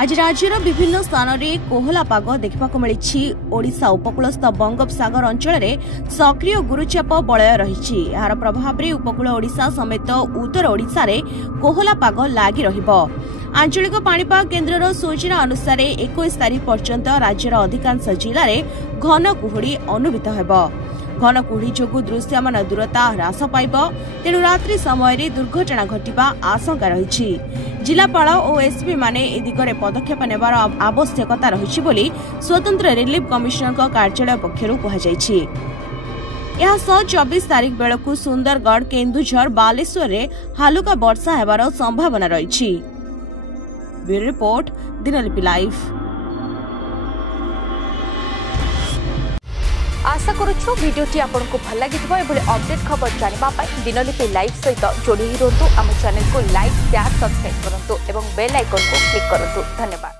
आज राज्यर विभिन्न स्थान में कोहला पाग देखा मिली। ओडिशा उपकूलस्थ बंगोपसागर अंचल में सक्रिय गुरुचाप बलय रही। यार प्रभाव में उपकूल ओडिशा समेत उत्तर ओडिशा रे कोहला पाग लगी रहिबो। आंचलिक पाणीपाग केन्द्र सूचना अनुसार 21 तारीख पर्यंत राज्यर अधिकांश जिले में घन कुहुड़ी अनुभूत हेबो। घन कुहुड़ी जोगु दृश्यमान दूरता ह्रास पाइब, तेणु रात्रि समय दुर्घटना घटिबा आशंका रही। जिलापाल और एसपी माने ए दिगरे पदक्षेप नेबार आवश्यकता रही बोली स्वतंत्र रिलीफ कमिशनर कार्यालय पक्षरु कहुଯାଇଛି। यह 24 तारीख बेलकु सुंदरगढ़, केन्दुझर, बालेश्वर रे हालुका वर्षा हेबार संभावना रही। ब्यूरो रिपोर्ट, दिनलिपि लाइव। आशा करूछु वीडियोटी आपनको भल लागिथिबो। एभली अपडेट खबर जानिबा पई दिनलिपि लाइव सहित जोड़ी रहंतु। आम चैनल को लाइक, शेयर, सब्सक्राइब करंतु एवं बेल आइकन को क्लिक करंतु। धन्यवाद।